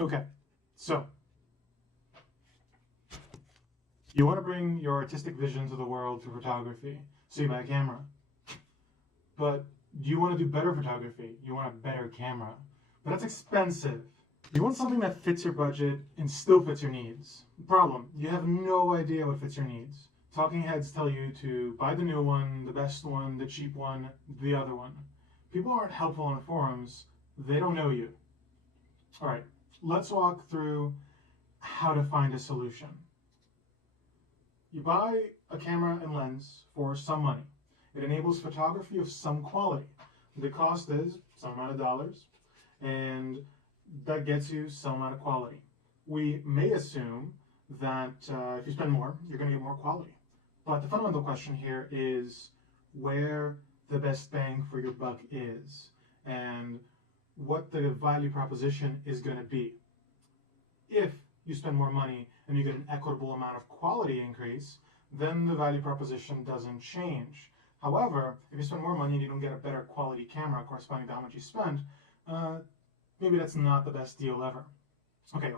Okay, so you want to bring your artistic vision to the world through photography, so you buy a camera. But do you want to do better photography? You want a better camera. But that's expensive. You want something that fits your budget and still fits your needs. Problem, you have no idea what fits your needs. Talking heads tell you to buy the new one, the best one, the cheap one, the other one. People aren't helpful on forums. They don't know you. All right, let's walk through how to find a solution. You buy a camera and lens for some money. It enables photography of some quality. The cost is some amount of dollars, and that gets you some amount of quality. We may assume that if you spend more, you're going to get more quality. But the fundamental question here is where the best bang for your buck is and what the value proposition is going to be. If you spend more money and you get an equitable amount of quality increase, then the value proposition doesn't change. However, if you spend more money and you don't get a better quality camera corresponding to how much you spend, maybe that's not the best deal ever. Okay.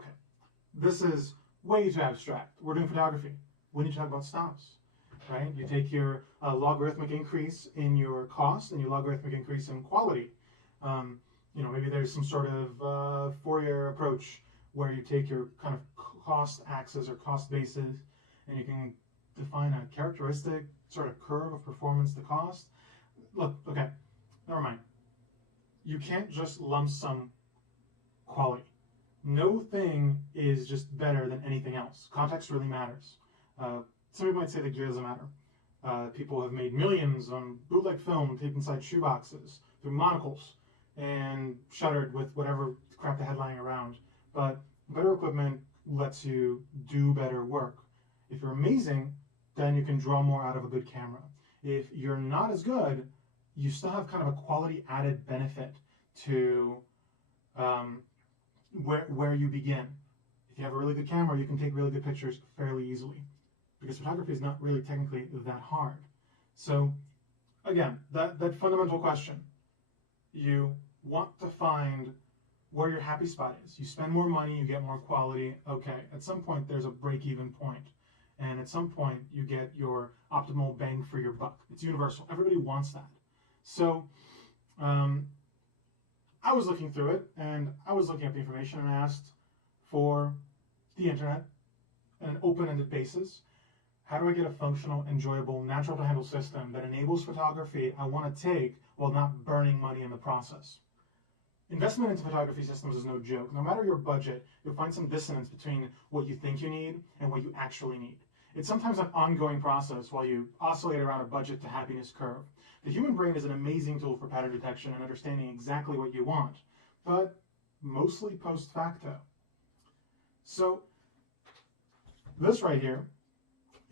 This is way too abstract. We're doing photography. We need to talk about stops, right? You take your logarithmic increase in your cost and your logarithmic increase in quality. Maybe there's some sort of Fourier approach where you take your kind of cost axis or cost basis and you can define a characteristic sort of curve of performance to cost. Look, okay, never mind. You can't just lump sum quality. No thing is just better than anything else. Context really matters. Some people might say the gear doesn't matter. People have made millions on bootleg film taped inside shoeboxes through monocles and shuttered with whatever crap they had lying around. But better equipment lets you do better work. If you're amazing, then you can draw more out of a good camera. If you're not as good, you still have kind of a quality added benefit to where you begin. If you have a really good camera, you can take really good pictures fairly easily because photography is not really technically that hard. So again, that fundamental question, you want to find where your happy spot is. You spend more money, you get more quality. Okay, at some point there's a break-even point. And at some point you get your optimal bang for your buck. It's universal. Everybody wants that. So I was looking through it and I was looking up the information and I asked for the internet on an open-ended basis. How do I get a functional, enjoyable, natural to handle system that enables photography I want to take while not burning money in the process? Investment into photography systems is no joke. No matter your budget, you'll find some dissonance between what you think you need and what you actually need. It's sometimes an ongoing process while you oscillate around a budget to happiness curve. The human brain is an amazing tool for pattern detection and understanding exactly what you want, but mostly post facto. So this right here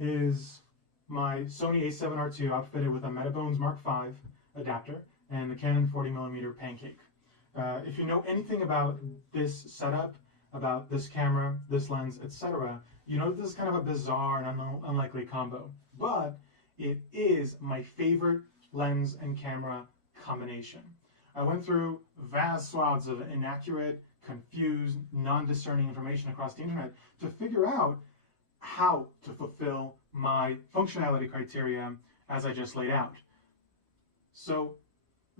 is my Sony A7RII outfitted with a Metabones Mark V adapter and the Canon 40mm Pancake. If you know anything about this setup, about this camera, this lens, etc., you know this is kind of a bizarre and unlikely combo, but it is my favorite lens and camera combination. I went through vast swaths of inaccurate, confused, non-discerning information across the internet to figure out how to fulfill my functionality criteria as I just laid out. So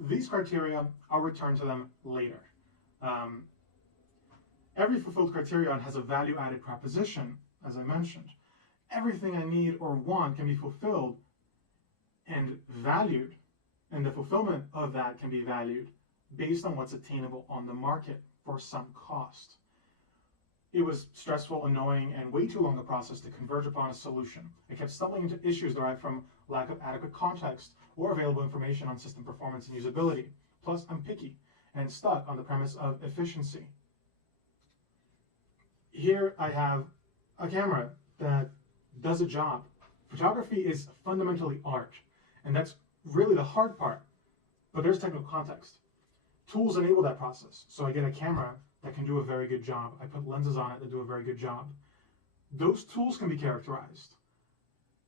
these criteria, I'll return to them later. Every fulfilled criterion has a value-added proposition, as I mentioned. Everything I need or want can be fulfilled and valued, and the fulfillment of that can be valued based on what's attainable on the market for some cost. It was stressful, annoying, and way too long a process to converge upon a solution. I kept stumbling into issues derived from lack of adequate context or available information on system performance and usability. Plus, I'm picky and stuck on the premise of efficiency. Here I have a camera that does a job. Photography is fundamentally art, and that's really the hard part, but there's technical context. Tools enable that process, so I get a camera that can do a very good job. I put lenses on it that do a very good job. Those tools can be characterized,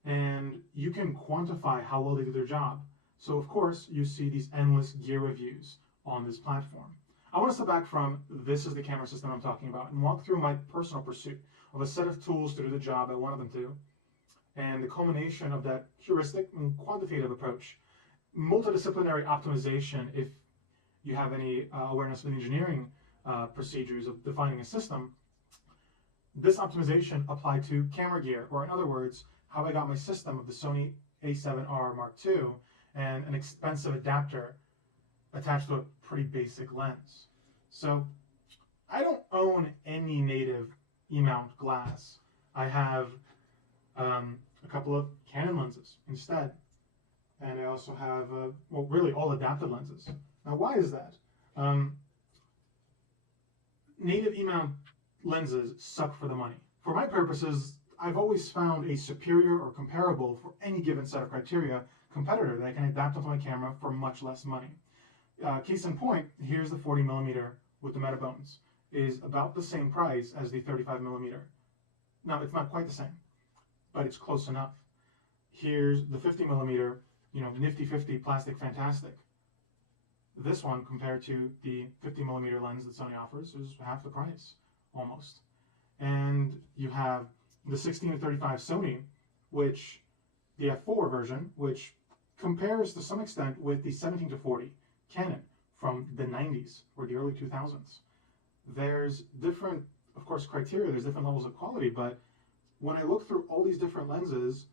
and you can quantify how well they do their job. So of course, you see these endless gear reviews on this platform. I want to step back from this is the camera system I'm talking about and walk through my personal pursuit of a set of tools to do the job I wanted them to, and the culmination of that heuristic and quantitative approach. Multidisciplinary optimization, if you have any awareness of engineering procedures of defining a system, this optimization applied to camera gear, or in other words, how I got my system of the Sony A7R Mark II and an expensive adapter attached to a pretty basic lens. So I don't own any native E-mount glass. I have a couple of Canon lenses instead. And I also have, well, really all adapted lenses. Now, why is that? Native E-mount lenses suck for the money. For my purposes, I've always found a superior or comparable for any given set of criteria competitor that I can adapt onto my camera for much less money. Case in point, here's the 40mm with the Metabones. Is about the same price as the 35mm. Now, it's not quite the same, but it's close enough. Here's the 50mm, nifty 50 plastic fantastic. This one, compared to the 50mm lens that Sony offers, is half the price, almost. And you have the 16-35 Sony, which the f4 version, which compares to some extent with the 17-40 Canon from the 90s or the early 2000s. There's different, of course, criteria, there's different levels of quality, but when I look through all these different lenses,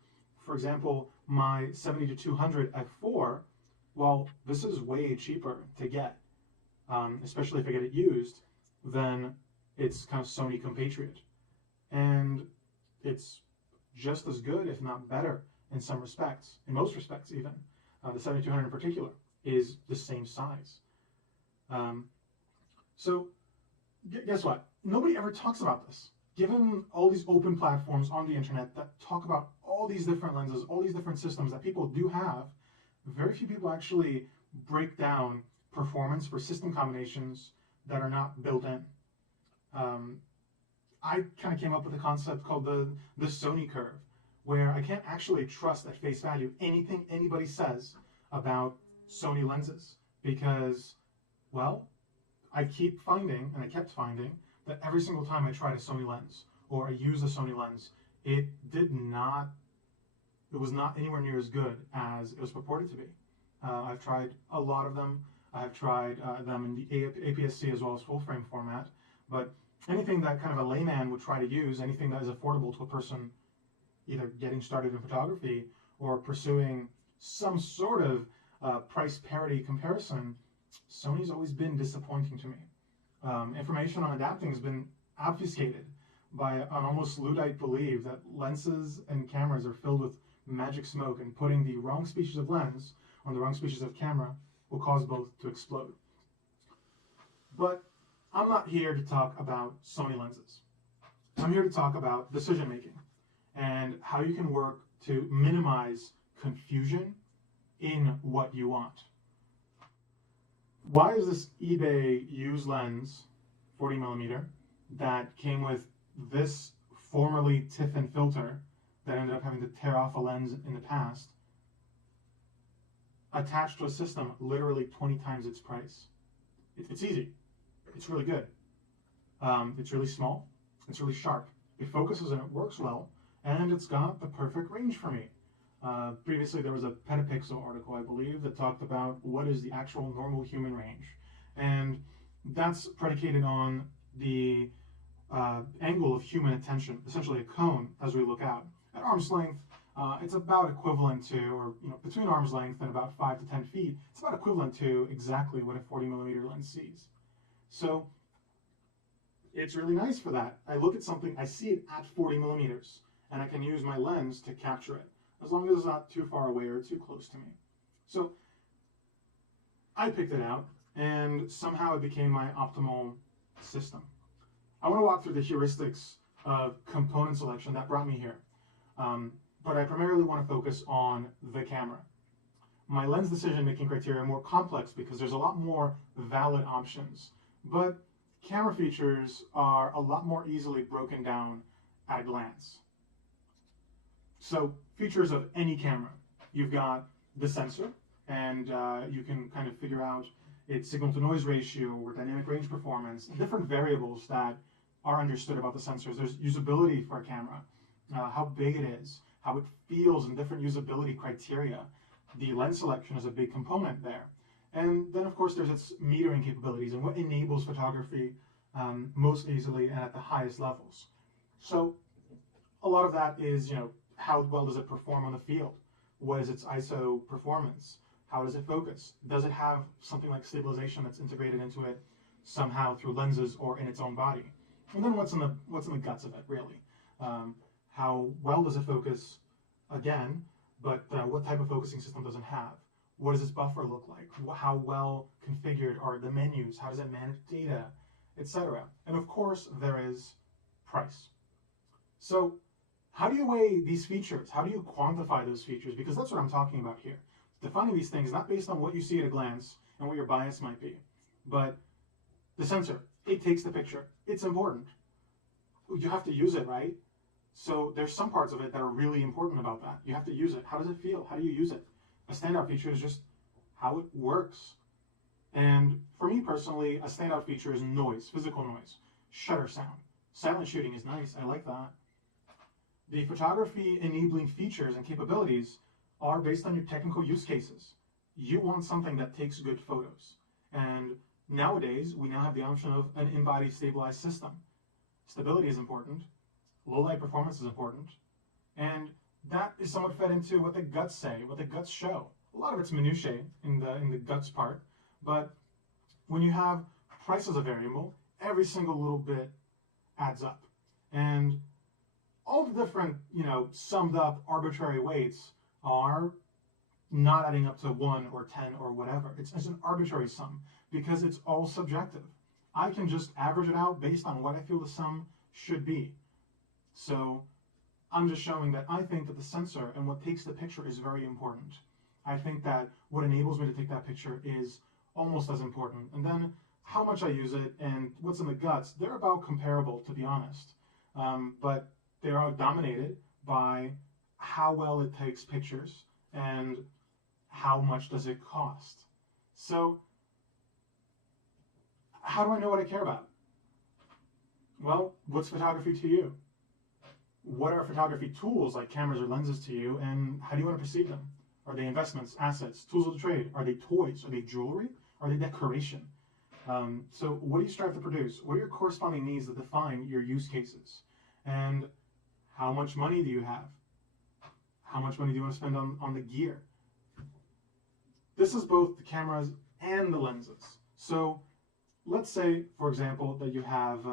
for example, my 70-200 f4, well, this is way cheaper to get, especially if I get it used, than its kind of Sony compatriot. And it's just as good, if not better, in some respects, in most respects even. The 70-200 in particular is the same size. So guess what? Nobody ever talks about this. Given all these open platforms on the internet that talk about all these different lenses, all these different systems that people do have, very few people actually break down performance for system combinations that are not built in. I kind of came up with a concept called the Sony curve, where I can't actually trust at face value anything anybody says about Sony lenses because, well, I keep finding, and I kept finding, that every single time I tried a Sony lens or I used a Sony lens, it was not anywhere near as good as it was purported to be. I've tried a lot of them. I've tried them in the APS-C as well as full frame format, but anything that kind of a layman would try to use, anything that is affordable to a person either getting started in photography or pursuing some sort of price parity comparison, Sony's always been disappointing to me. Information on adapting has been obfuscated by an almost Luddite belief that lenses and cameras are filled with magic smoke, and putting the wrong species of lens on the wrong species of camera will cause both to explode. But I'm not here to talk about Sony lenses. I'm here to talk about decision making and how you can work to minimize confusion in what you want. Why is this eBay used lens, 40mm, that came with this formerly Tiffin filter that ended up having to tear off a lens in the past, attached to a system literally 20 times its price? It's easy. It's really good. It's really small. It's really sharp. It focuses and it works well, and it's got the perfect range for me. Previously, there was a Petapixel article, I believe, that talked about what is the actual normal human range. And that's predicated on the angle of human attention, essentially a cone as we look out. At arm's length, it's about equivalent to, or between arm's length and about 5 to 10 feet, it's about equivalent to exactly what a 40mm lens sees. So it's really nice for that. I look at something, I see it at 40mm, and I can use my lens to capture it, as long as it's not too far away or too close to me. So I picked it out, and somehow it became my optimal system. I want to walk through the heuristics of component selection that brought me here, but I primarily want to focus on the camera. My lens decision-making criteria are more complex because there's a lot more valid options, but camera features are a lot more easily broken down at a glance. So features of any camera. You've got the sensor, and you can kind of figure out its signal-to-noise ratio, or dynamic range performance, different variables that are understood about the sensors. There's usability for a camera, how big it is, how it feels, and different usability criteria. The lens selection is a big component there. And then, of course, there's its metering capabilities and what enables photography most easily and at the highest levels. So a lot of that is, how well does it perform on the field? What is its ISO performance? How does it focus? Does it have something like stabilization that's integrated into it somehow through lenses or in its own body? And then what's in the guts of it, really? How well does it focus, again, but what type of focusing system does it have? What does its buffer look like? How well configured are the menus? How does it manage data, etc.? And of course, there is price. So how do you weigh these features? How do you quantify those features? Because that's what I'm talking about here. Defining these things not based on what you see at a glance and what your bias might be, but the sensor, it takes the picture. It's important. You have to use it, right? So there's some parts of it that are really important about that. You have to use it. How does it feel? How do you use it? A standout feature is just how it works. And for me personally, a standout feature is noise, physical noise, shutter sound. Silent shooting is nice. I like that. The photography enabling features and capabilities are based on your technical use cases. You want something that takes good photos. And nowadays, we now have the option of an in-body stabilized system. Stability is important. Low light performance is important. And that is somewhat fed into what the guts say, what the guts show. A lot of it's minutiae in the guts part, but when you have price as a variable, every single little bit adds up. And all the different, summed up arbitrary weights are not adding up to 1 or 10 or whatever. It's an arbitrary sum because it's all subjective. I can just average it out based on what I feel the sum should be. So I'm just showing that I think that the sensor and what takes the picture is very important. I think that what enables me to take that picture is almost as important. And then how much I use it and what's in the guts, they're about comparable, to be honest. But they are dominated by how well it takes pictures and how much does it cost. So how do I know what I care about? Well, what's photography to you? What are photography tools like cameras or lenses to you, and how do you want to perceive them? Are they investments, assets, tools of the trade? Are they toys? Are they jewelry? Are they decoration? So what do you strive to produce? What are your corresponding needs that define your use cases? And how much money do you have? How much money do you want to spend on the gear? This is both the cameras and the lenses. So let's say, for example, that you have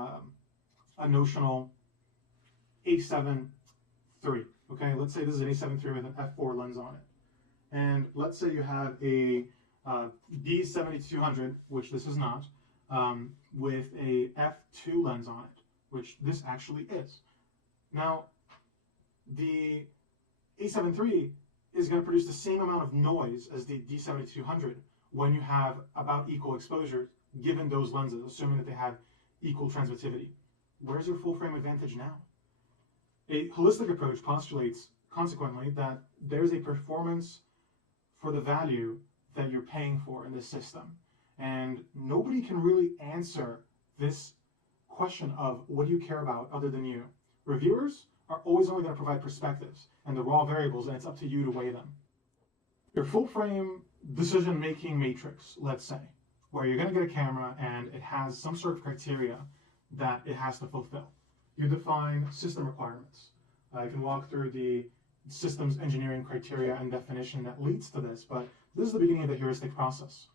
a notional A7RII. Okay, let's say this is an A7RII with an f4 lens on it. And let's say you have a D7200, which this is not, with a f2 lens on it, which this actually is. Now, the A7RII is going to produce the same amount of noise as the D7200 when you have about equal exposure given those lenses, assuming that they have equal transmittivity. Where's your full frame advantage now? A holistic approach postulates, consequently, that there's a performance for the value that you're paying for in this system. And nobody can really answer this question of what do you care about other than you. Reviewers are always only going to provide perspectives and the raw variables, and it's up to you to weigh them. Your full frame decision-making matrix, let's say, where you're going to get a camera and it has some sort of criteria that it has to fulfill. You define system requirements. I can walk through the systems engineering criteria and definition that leads to this, but this is the beginning of the heuristic process.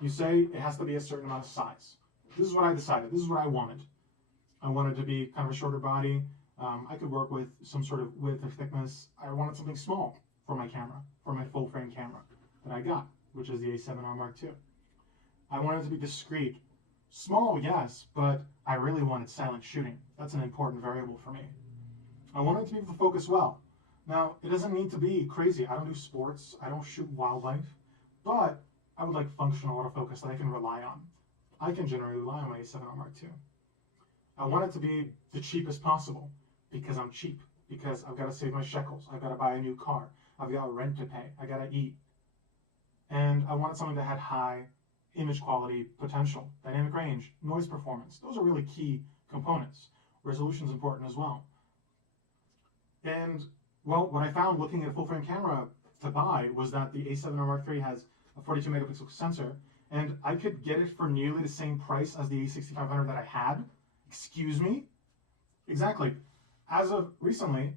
You say it has to be a certain amount of size. This is what I decided. This is what I wanted. I wanted to be kind of a shorter body. I could work with some sort of width or thickness. I wanted something small for my camera, for my full frame camera that I got, which is the A7R Mark II. I wanted it to be discreet. Small, yes, but I really wanted silent shooting. That's an important variable for me. I wanted to be able to focus well. Now, it doesn't need to be crazy. I don't do sports. I don't shoot wildlife. But I would like functional autofocus that I can rely on. I can generally rely on my A7R Mark II. I want it to be the cheapest possible because I'm cheap, because I've got to save my shekels. I've got to buy a new car. I've got rent to pay. I got to eat. And I wanted something that had high image quality potential, dynamic range, noise performance. Those are really key components. Resolution is important as well. And, well, what I found looking at a full-frame camera to buy was that the A7R Mark III has a 42 megapixel sensor, and I could get it for nearly the same price as the A6500 that I had. Excuse me? Exactly. As of recently,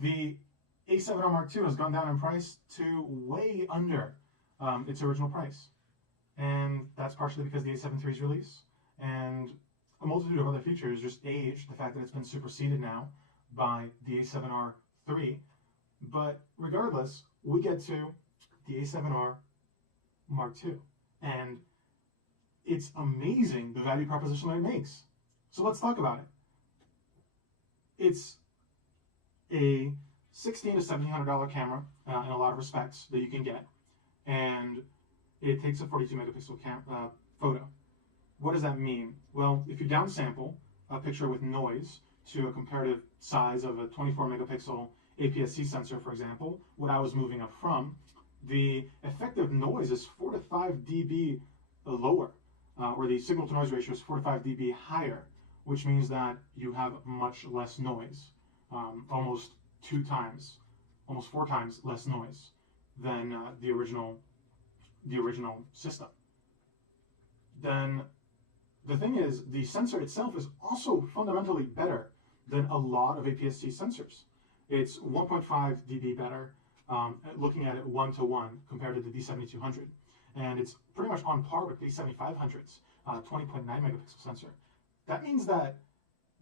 the A7R Mark II has gone down in price to way under its original price. And that's partially because the A7 III's release and a multitude of other features just aged, the fact that it's been superseded now by the A7R III. But regardless, we get to the A7R Mark II. And it's amazing the value proposition that it makes. So let's talk about it. It's a $1,600 to $1,700 camera in a lot of respects that you can get. And it takes a 42 megapixel photo. What does that mean? Well, if you downsample a picture with noise to a comparative size of a 24 megapixel APS-C sensor, for example, what I was moving up from, the effective noise is 4 to 5 dB lower, or the signal to noise ratio is 4 to 5 dB higher, which means that you have much less noise, almost 4 times less noise than the original system. Then the thing is, the sensor itself is also fundamentally better than a lot of APS-C sensors. It's 1.5 dB better, looking at it 1-to-1 compared to the D7200. And it's pretty much on par with D7500's 20.9 megapixel sensor. That means that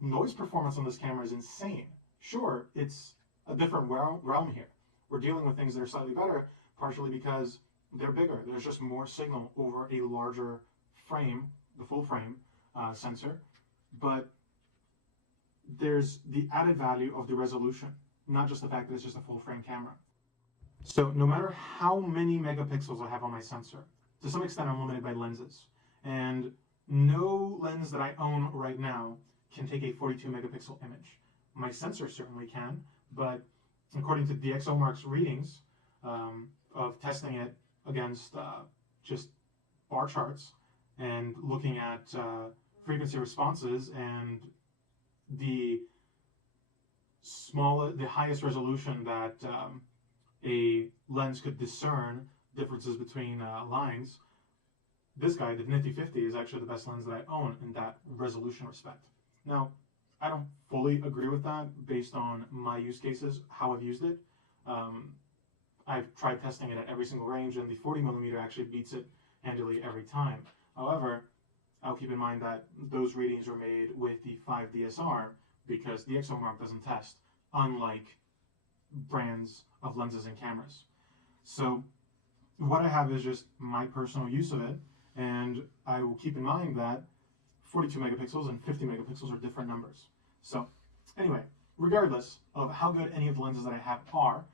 noise performance on this camera is insane. Sure, it's a different realm here. We're dealing with things that are slightly better, partially because they're bigger. There's just more signal over a larger frame, the full frame sensor. But there's the added value of the resolution, not just the fact that it's just a full frame camera. So no matter how many megapixels I have on my sensor, to some extent I'm limited by lenses. And no lens that I own right now can take a 42 megapixel image. My sensor certainly can, but according to DxOMark's readings of testing it against just bar charts and looking at frequency responses and the highest resolution that a lens could discern differences between lines, this guy, the Nifty 50, is actually the best lens that I own in that resolution respect. Now, I don't fully agree with that based on my use cases, how I've used it. I've tried testing it at every single range, and the 40mm actually beats it handily every time. However, I'll keep in mind that those readings were made with the 5DSR because the DxOMark doesn't test, unlike brands of lenses and cameras. So what I have is just my personal use of it, and I will keep in mind that 42 megapixels and 50 megapixels are different numbers. So anyway, regardless of how good any of the lenses that I have are,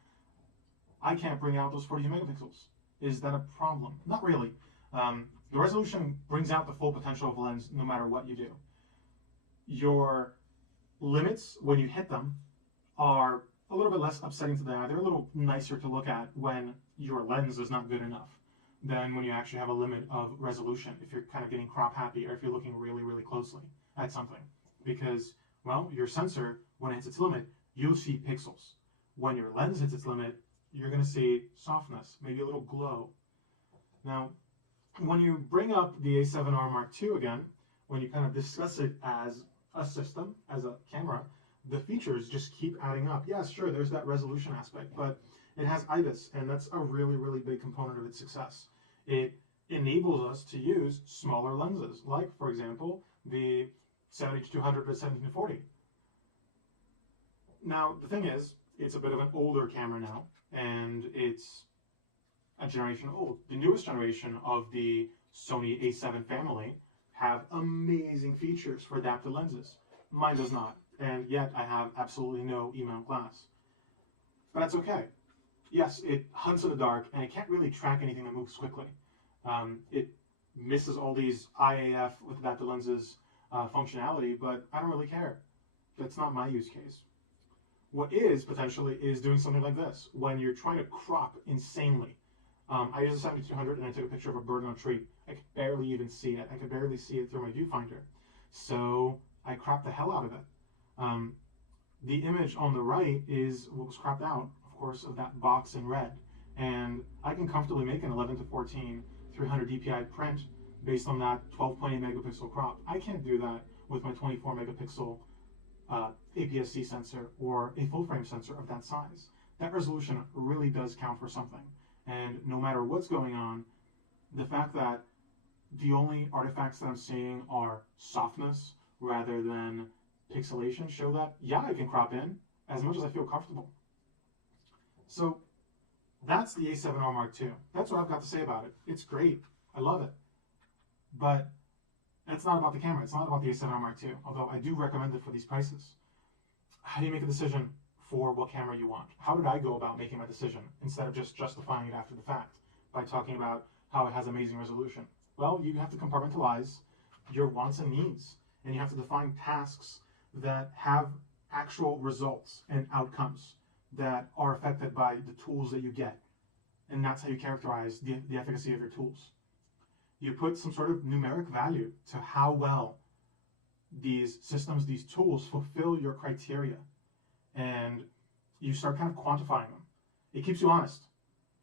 I can't bring out those 42 megapixels. Is that a problem? Not really. The resolution brings out the full potential of a lens no matter what you do. Your limits, when you hit them, are a little bit less upsetting to the eye. They're a little nicer to look at when your lens is not good enough than when you actually have a limit of resolution, if you're kind of getting crop happy or if you're looking really, really closely at something. Because, well, your sensor, when it hits its limit, you'll see pixels. When your lens hits its limit, you're going to see softness, maybe a little glow. Now, when you bring up the A7R Mark II again, when you kind of discuss it as a system, as a camera, the features just keep adding up. Yes, sure, there's that resolution aspect, but it has IBIS, and that's a really, really big component of its success. It enables us to use smaller lenses, like, for example, the 70-200 to 17-40. Now, the thing is, it's a bit of an older camera now, and it's a generation old. The newest generation of the Sony A7 family have amazing features for adaptive lenses. Mine does not, and yet I have absolutely no E-mount glass. But that's okay. Yes, it hunts in the dark, and it can't really track anything that moves quickly. It misses all these IAF with adaptive lenses functionality, but I don't really care. That's not my use case. What is, potentially, is doing something like this, when you're trying to crop insanely. I use a 7200 and I took a picture of a bird on a tree. I could barely even see it. I could barely see it through my viewfinder. So I cropped the hell out of it. The image on the right is what was cropped out, of course, of that box in red. And I can comfortably make an 11 to 14 300 DPI print based on that 12.8 megapixel crop. I can't do that with my 24 megapixel APS-C sensor or a full frame sensor of that size. That resolution really does count for something. And no matter what's going on, the fact that the only artifacts that I'm seeing are softness rather than pixelation show that, yeah, I can crop in as much as I feel comfortable. So that's the A7R Mark II. That's what I've got to say about it. It's great. I love it. But it's not about the camera. It's not about the A7R Mark II, although I do recommend it for these prices. How do you make a decision for what camera you want? How did I go about making my decision instead of just justifying it after the fact by talking about how it has amazing resolution? Well, you have to compartmentalize your wants and needs, and you have to define tasks that have actual results and outcomes that are affected by the tools that you get. And that's how you characterize the efficacy of your tools. You put some sort of numeric value to how well these systems, these tools fulfill your criteria. And you start kind of quantifying them. It keeps you honest.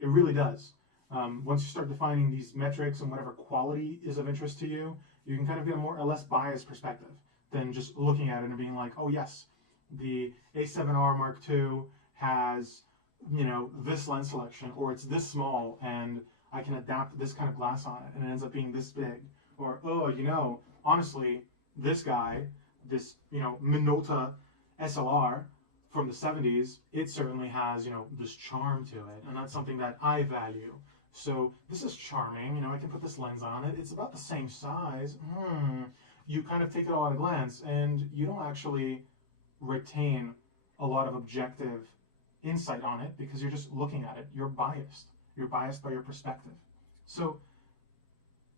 It really does. Once you start defining these metrics and whatever quality is of interest to you, you can kind of get a more or less biased perspective than just looking at it and being like, oh yes, the A7R Mark II has, you know, this lens selection, or it's this small and I can adapt this kind of glass on it and it ends up being this big. Or, oh, you know, honestly, this guy, this, you know, Minolta SLR from the 70s, it certainly has, you know, this charm to it, and that's something that I value. So this is charming, you know, I can put this lens on it. It's about the same size. You kind of take it all at a glance, and you don't actually retain a lot of objective insight on it because you're just looking at it. You're biased. You're biased by your perspective. So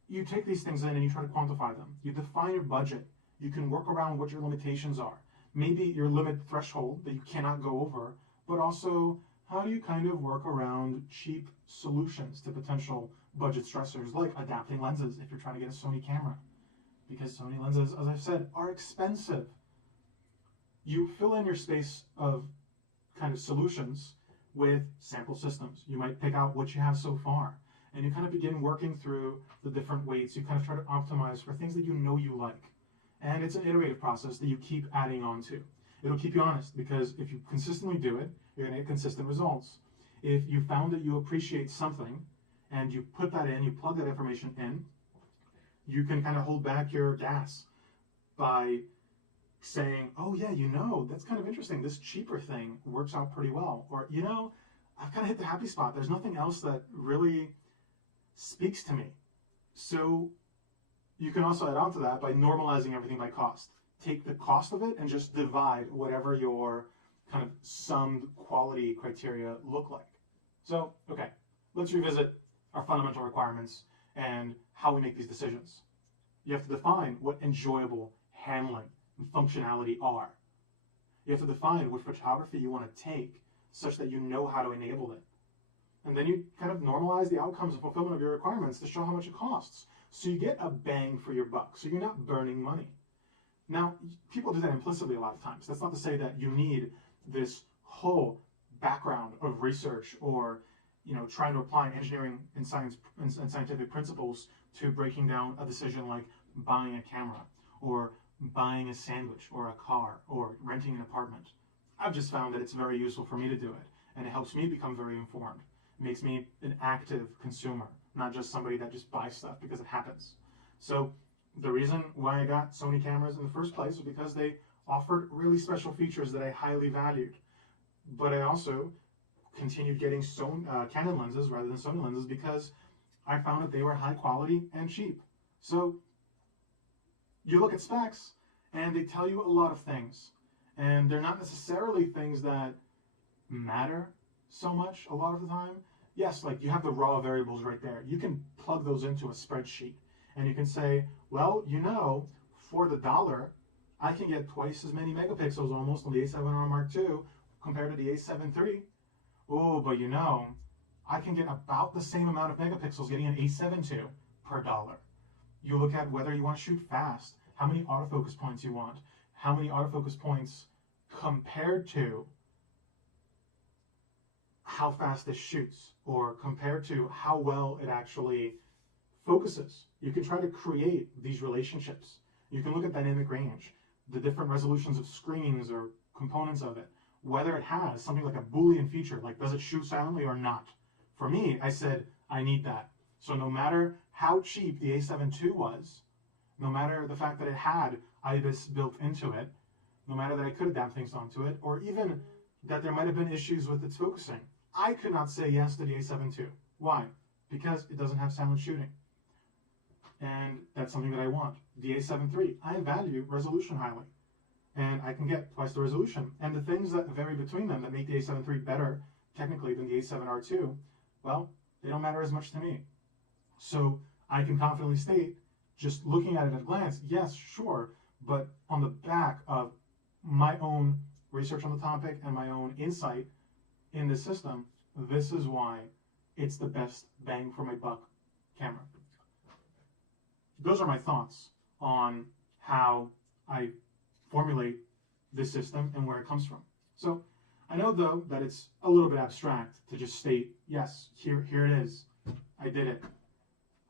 you take these things in and you try to quantify them. You define your budget. You can work around what your limitations are. Maybe your limit threshold that you cannot go over, but also how do you kind of work around cheap solutions to potential budget stressors, like adapting lenses if you're trying to get a Sony camera. Because Sony lenses, as I've said, are expensive. You fill in your space of kind of solutions with sample systems. You might pick out what you have so far, and you kind of begin working through the different weights. You kind of try to optimize for things that you know you like. And it's an iterative process that you keep adding on to. It'll keep you honest, because if you consistently do it, you're going to get consistent results. If you found that you appreciate something and you put that in, you plug that information in, you can kind of hold back your gas by saying, oh yeah, you know, that's kind of interesting. This cheaper thing works out pretty well. Or, you know, I've kind of hit the happy spot. There's nothing else that really speaks to me. So you can also add on to that by normalizing everything by cost. Take the cost of it and just divide whatever your kind of summed quality criteria look like. So, okay, let's revisit our fundamental requirements and how we make these decisions. You have to define what enjoyable handling and functionality are. You have to define what photography you want to take such that you know how to enable it. And then you kind of normalize the outcomes and fulfillment of your requirements to show how much it costs. So you get a bang for your buck. So you're not burning money. Now, people do that implicitly a lot of times. That's not to say that you need this whole background of research or, you know, trying to apply engineering and science and scientific principles to breaking down a decision like buying a camera or buying a sandwich or a car or renting an apartment. I've just found that it's very useful for me to do it, and it helps me become very informed. It makes me an active consumer, not just somebody that just buys stuff because it happens. So the reason why I got Sony cameras in the first place was because they offered really special features that I highly valued. But I also continued getting Canon lenses rather than Sony lenses because I found that they were high quality and cheap. So you look at specs and they tell you a lot of things, and they're not necessarily things that matter so much a lot of the time. Yes, like you have the raw variables right there. You can plug those into a spreadsheet and you can say, well, you know, for the dollar, I can get twice as many megapixels almost on the A7R Mark II compared to the A7 III. Oh, but you know, I can get about the same amount of megapixels getting an A7 II per dollar. You look at whether you want to shoot fast, how many autofocus points you want, how many autofocus points compared to how fast this shoots, or compared to how well it actually focuses. You can try to create these relationships. You can look at dynamic range, the different resolutions of screens or components of it, whether it has something like a Boolean feature, like does it shoot silently or not. For me, I said, I need that. So no matter how cheap the A7 II was, no matter the fact that it had IBIS built into it, no matter that I could adapt things onto it, or even that there might have been issues with its focusing, I could not say yes to the A7 II. Why? Because it doesn't have silent shooting. And that's something that I want. The A7 III, I value resolution highly. And I can get twice the resolution. And the things that vary between them that make the A7 III better technically than the A7R II, well, they don't matter as much to me. So I can confidently state, just looking at it at a glance, yes, sure, but on the back of my own research on the topic and my own insight in the system, this is why it's the best bang for my buck camera. Those are my thoughts on how I formulate this system and where it comes from. So I know, though, that it's a little bit abstract to just state, yes, here it is. I did it.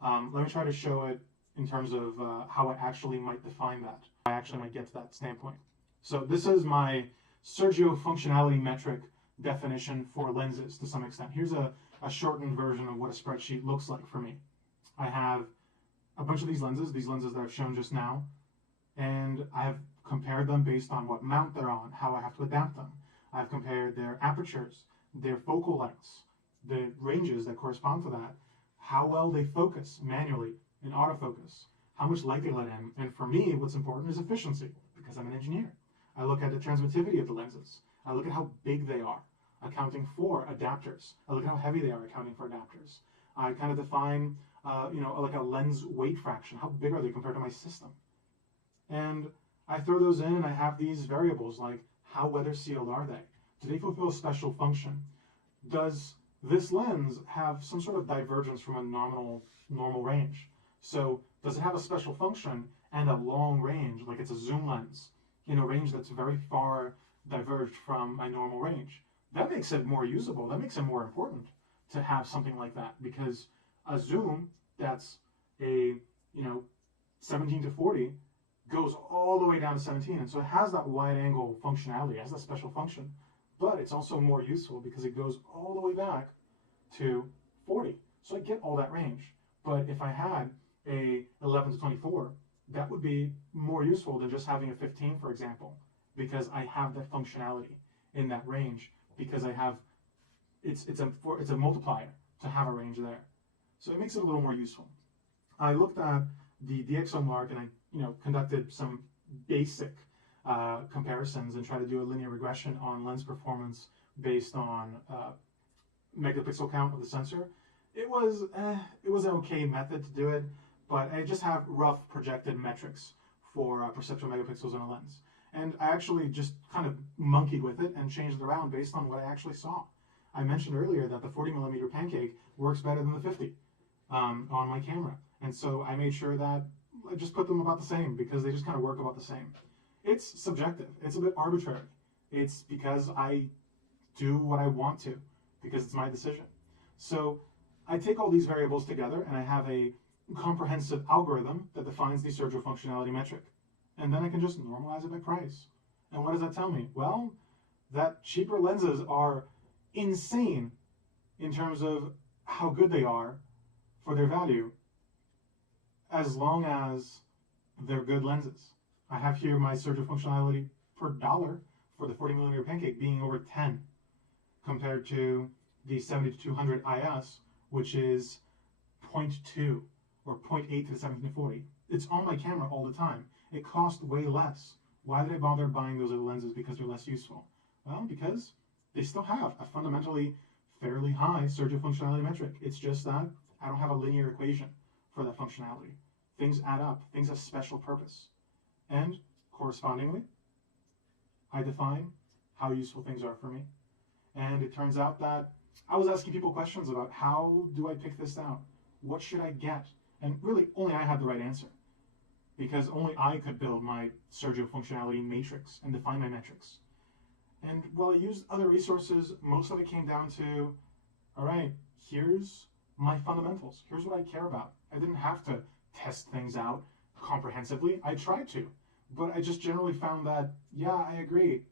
Let me try to show it in terms of how I actually might define that. I actually might get to that standpoint. So this is my Sergio functionality metric definition for lenses to some extent. Here's a shortened version of what a spreadsheet looks like for me. I have a bunch of these lenses that I've shown just now, and I have compared them based on what mount they're on, how I have to adapt them. I've compared their apertures, their focal lengths, the ranges that correspond to that, how well they focus manually in autofocus, how much light they let in. And for me, what's important is efficiency, because I'm an engineer. I look at the transmittivity of the lenses. I look at how big they are, accounting for adapters. I look at how heavy they are, accounting for adapters. I kind of define, like a lens weight fraction. How big are they compared to my system? And I throw those in, and I have these variables like how weather sealed are they? Do they fulfill a special function? Does this lens have some sort of divergence from a normal range? So does it have a special function and a long range, like it's a zoom lens, in a range that's very far diverged from my normal range? That makes it more usable. That makes it more important to have something like that, because a zoom that's a 17 to 40 goes all the way down to 17, and so it has that wide angle functionality, it has that special function, but it's also more useful because it goes all the way back to 40. So I get all that range. But if I had a 11 to 24, that would be more useful than just having a 15, for example, because I have that functionality in that range, because I have it's a multiplier to have a range there. So it makes it a little more useful. I looked at the DxOMark and I conducted some basic comparisons and tried to do a linear regression on lens performance based on megapixel count of the sensor. It was an okay method to do it, but I just have rough projected metrics for perceptual megapixels in a lens. And I actually just kind of monkeyed with it and changed it around based on what I actually saw. I mentioned earlier that the 40mm pancake works better than the 50 on my camera. And so I made sure that I just put them about the same, because they just kind of work about the same. It's subjective. It's a bit arbitrary. It's because I do what I want to, because it's my decision. So I take all these variables together and I have a comprehensive algorithm that defines the Sergio functionality metric. And then I can just normalize it by price. And what does that tell me? Well, that cheaper lenses are insane in terms of how good they are for their value, as long as they're good lenses. I have here my Sergio functionality per dollar for the 40mm pancake being over 10, compared to the 70-200 IS, which is 0.2 or 0.8 to the 17 to 40. It's on my camera all the time. It costs way less. Why did I bother buying those other lenses? Because they're less useful. Well, because they still have a fundamentally fairly high Sergio functionality metric. It's just that I don't have a linear equation for that functionality. Things add up. Things have special purpose. And correspondingly, I define how useful things are for me. And it turns out that I was asking people questions about, how do I pick this out? What should I get? And really, only I had the right answer, because only I could build my Sergio functionality matrix and define my metrics. And while I used other resources, most of it came down to, all right, here's my fundamentals. Here's what I care about. I didn't have to test things out comprehensively. I tried to, but I just generally found that, yeah, I agree.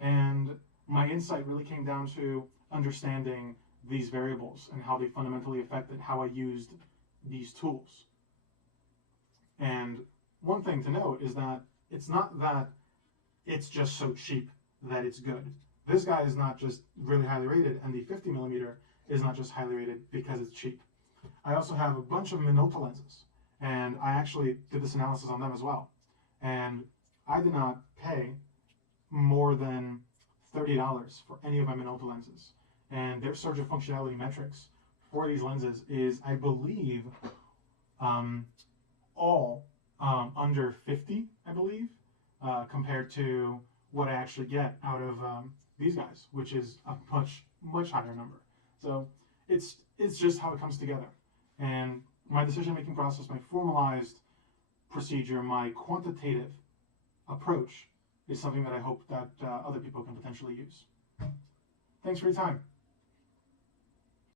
And my insight really came down to understanding these variables and how they fundamentally affected how I used these tools. And one thing to note is that it's not that it's just so cheap that it's good. This guy is not just really highly rated, and the 50mm is not just highly rated because it's cheap. I also have a bunch of Minolta lenses, and I actually did this analysis on them as well. And I did not pay more than $30 for any of my Minolta lenses. And their Sergio functionality metrics for these lenses is, I believe, all under 50, I believe, compared to what I actually get out of these guys, which is a much higher number. So it's just how it comes together. And my decision-making process, my formalized procedure, my quantitative approach is something that I hope that other people can potentially use. Thanks for your time.